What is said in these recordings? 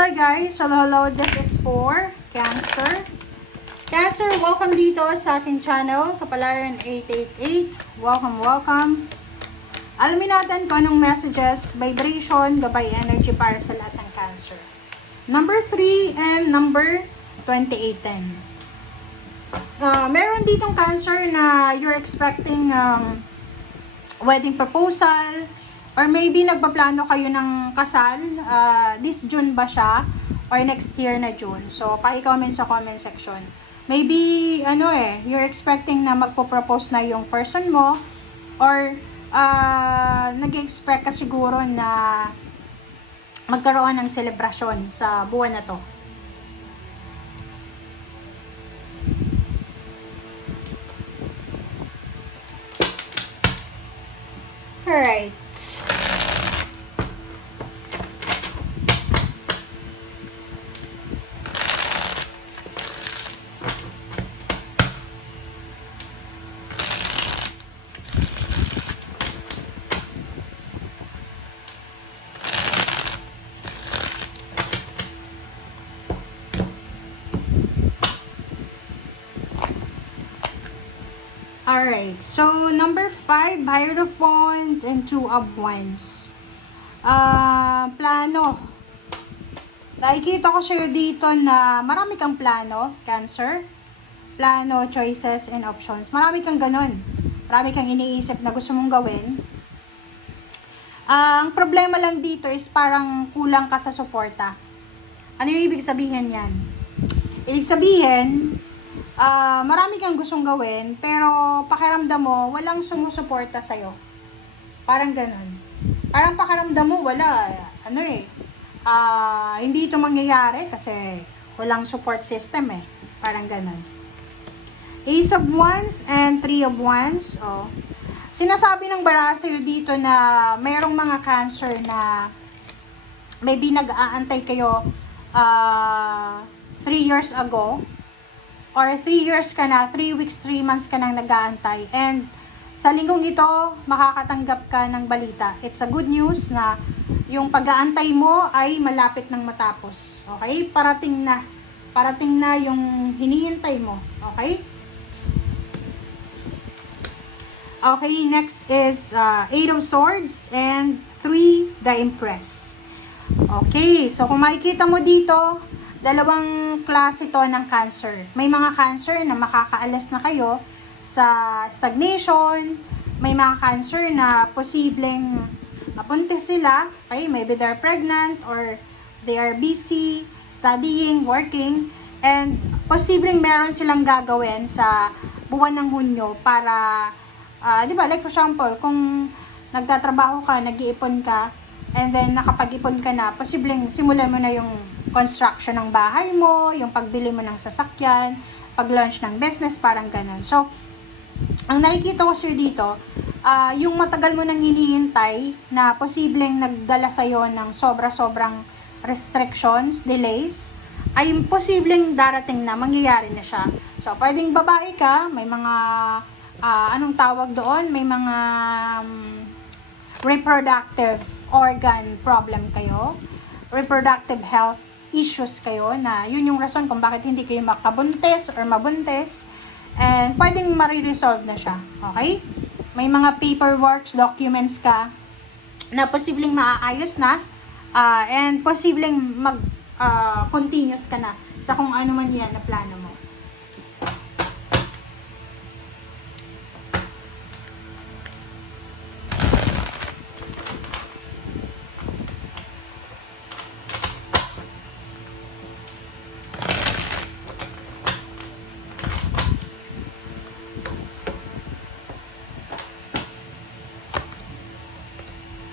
Hello guys! Hello, this is for Cancer. Cancer, welcome dito sa aking channel, Kapalaran 888. Welcome. Alamin natin kung anong messages, vibration, gabay energy para sa lahat ng Cancer. Number 3 and number 2810. Meron ditong Cancer na you're expecting wedding proposal, or maybe nagpaplano kayo ng kasal, this June ba siya, or next year na June. So, paki-comment sa comment section. Maybe, you're expecting na magpo-propose na yung person mo, or nag-expect ka siguro na magkaroon ng selebrasyon sa buwan na to. Alright. Alright, so number 5, Hierophant and 2 of Wands. Plano. Nakikita ko sa'yo dito na marami kang plano, Cancer. Plano, choices, and options. Marami kang ganun. Marami kang iniisip na gusto mong gawin. Ang problema lang dito is parang kulang ka sa suporta. Ano yung ibig sabihin yan? Ibig sabihin, marami kang gustong gawin, pero pakiramdam mo, walang sumusuporta sa'yo. Parang ganun. Parang pakiramdam mo, wala, hindi ito mangyayari kasi walang support system eh. Parang ganun. Ace of Wands and 3 of Wands. Sinasabi ng bara sa'yo dito na mayroong mga Cancer na maybe nag-aantay kayo 3 years ago, or 3 years ka na, 3 weeks, 3 months ka nang nag-aantay. And sa linggong ito, makakatanggap ka ng balita. It's a good news na yung pag-aantay mo ay malapit nang matapos. Okay? Parating na. Parating na yung hinihintay mo. Okay? Okay, next is 8 of Swords and 3, the Empress. Okay, so kung makikita mo dito, dalawang klase to ng Cancer. May mga Cancer na makakaalas na kayo sa stagnation. May mga Cancer na posibleng mapuntis sila. Okay? Maybe they're pregnant or they are busy, studying, working. And posibleng meron silang gagawin sa buwan ng Hunyo para, di ba, like for example, kung nagtatrabaho ka, nag-iipon ka, and then nakapag-ipon ka na, posibleng simulan mo na yung construction ng bahay mo, yung pagbili mo ng sasakyan, pag-launch ng business, parang ganun. So, ang nakikita ko sa'yo dito, yung matagal mo nang hinihintay na posibleng nagdala sa'yo ng sobra-sobrang restrictions, delays, ay posibleng darating na, mangyayari na siya. So, pwedeng babae ka, may mga, anong tawag doon, may mga reproductive organ problem kayo, reproductive health issues kayo, na yun yung rason kung bakit hindi kayo makabuntis or mabuntis, and pwedeng mariresolve na siya. Okay? May mga paperworks, documents ka na posibleng maaayos na, and posibleng continuous ka na sa kung ano man yan na plano mo.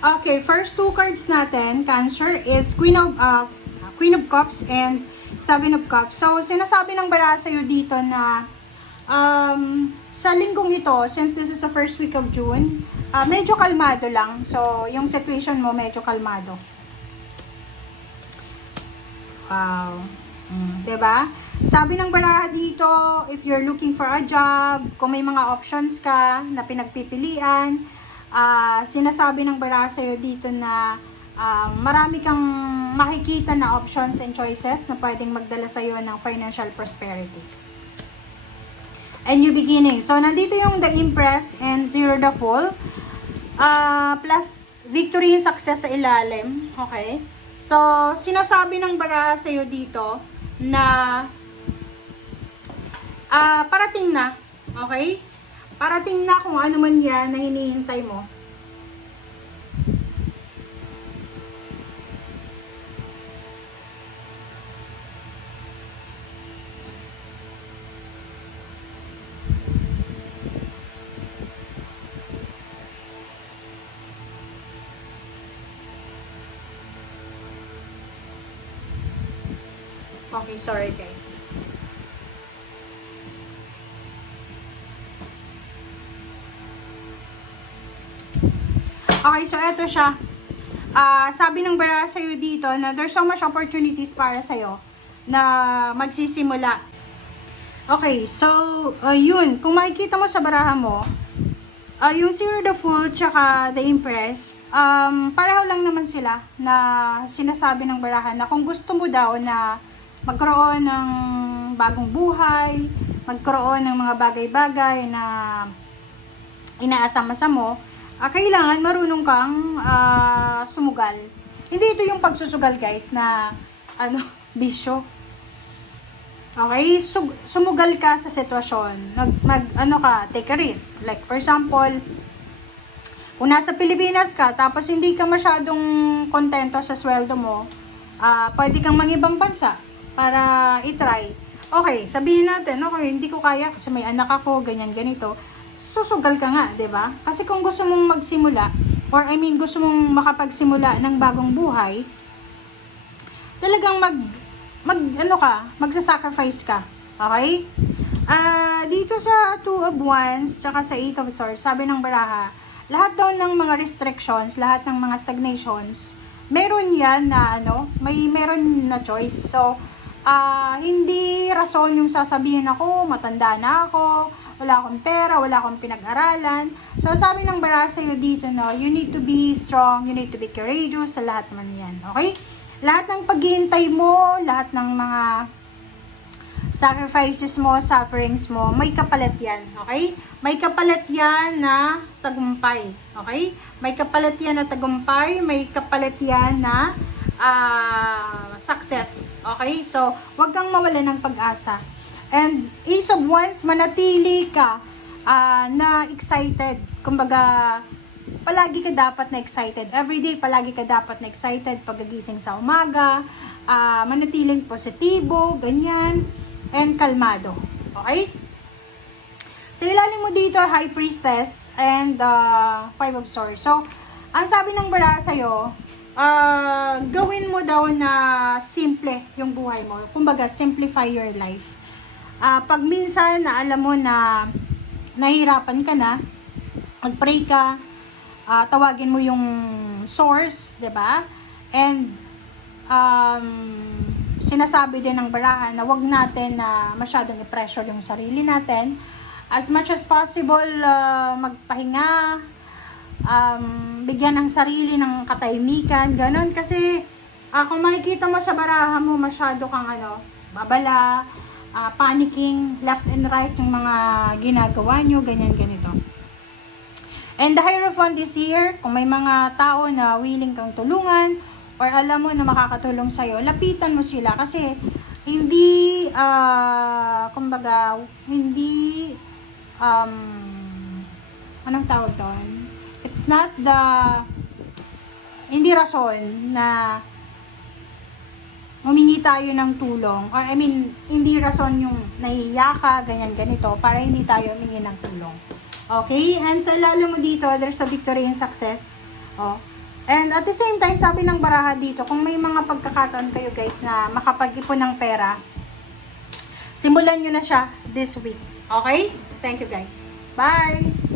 Okay, first 2 cards natin, Cancer, is Queen of Cups and 7 of Cups. So, sinasabi ng bara sa'yo dito na sa linggong ito, since this is the first week of June, medyo kalmado lang. So, yung situation mo medyo kalmado. Wow. Diba? Sabi ng baraha dito, if you're looking for a job, kung may mga options ka na pinagpipilian, sinasabi ng bara sa'yo dito na marami kang makikita na options and choices na pwedeng magdala sa'yo ng financial prosperity. And new beginning. So, nandito yung the Empress and Zero the Fool. Plus, victory and success sa ilalim. Okay? So, sinasabi ng baraha sa'yo dito na parating na. Okay? Parating na kung ano man yan na hinihintay mo. Okay, sorry guys. Okay, so eto siya. Sabi ng baraha sa'yo dito na there's so much opportunities para sa'yo na magsisimula. Okay, so yun. Kung makikita mo sa baraha mo, yung Zero the Fool tsaka the Empress, pareho lang naman sila na sinasabi ng baraha na kung gusto mo daw na magkaroon ng bagong buhay, magkaroon ng mga bagay-bagay na inaasama-sama mo, kailangan marunong kang sumugal. Hindi ito yung pagsusugal guys na bisyo. Okay? Sumugal ka sa sitwasyon. Take a risk. Like for example, kung nasa Pilipinas ka, tapos hindi ka masyadong kontento sa sweldo mo, pwede kang mangibang bansa para itry. Okay, sabihin natin, okay, hindi ko kaya kasi may anak ako, ganyan, ganito. Susugal ka nga, 'di ba? Kasi kung gusto mong magsimula, gusto mong makapagsimula ng bagong buhay, talagang magsa-sacrifice ka. Okay? Dito sa Two of Wands, tsaka sa Eight of Swords, sabi ng baraha, lahat daw ng mga restrictions, lahat ng mga stagnations, meron yan na meron na choice. So, hindi rason yung sasabihin ako, matanda na ako, wala akong pera, wala akong pinag-aralan. So, sabi ng baraha sa'yo dito, you need to be strong, you need to be courageous, sa lahat naman yan. Okay? Lahat ng paghihintay mo, lahat ng mga sacrifices mo, sufferings mo, may kapalit yan. Okay? May kapalit yan na tagumpay. Okay? May kapalit yan na tagumpay, may kapalit yan na success. Okay? So, wag kang mawala ng pag-asa. And Ace of Wands, manatili ka na excited. Kumbaga, palagi ka dapat na excited. Everyday, palagi ka dapat na excited pagkagising sa umaga. Manatiling positibo, ganyan. And kalmado. Okay? Sa ilalim mo dito, High Priestess and Five of Swords. So, ang sabi ng baraha sa'yo, gawin mo daw na simple yung buhay mo. Kumbaga, simplify your life. Pag minsan na alam mo na nahihirapan ka na, mag-pray ka, tawagin mo yung source, 'di ba? And sinasabi din ng baraha na wag natin na masyadong i-pressure yung sarili natin. As much as possible, magpahinga, bigyan ng sarili ng katahimikan, ganun. Kasi kung makikita mo sa baraha mo, masyado kang babala, panicking, left and right yung mga ginagawa nyo, ganyan, ganito. And the Hierophant is here. Kung may mga tao na willing kang tulungan or alam mo na makakatulong sa'yo, lapitan mo sila kasi hindi, kumbaga, hindi, anong tawag doon? It's not hindi rason na humingi tayo ng tulong. Or hindi rason yung nahihiya ka, ganyan, ganito, para hindi tayo humingi ng tulong. Okay? And sa ilalim mo dito, there's a victory and success. And at the same time, sabi ng baraha dito, kung may mga pagkakataon kayo guys na makapag-ipon ng pera, simulan nyo na siya this week. Okay? Thank you guys. Bye!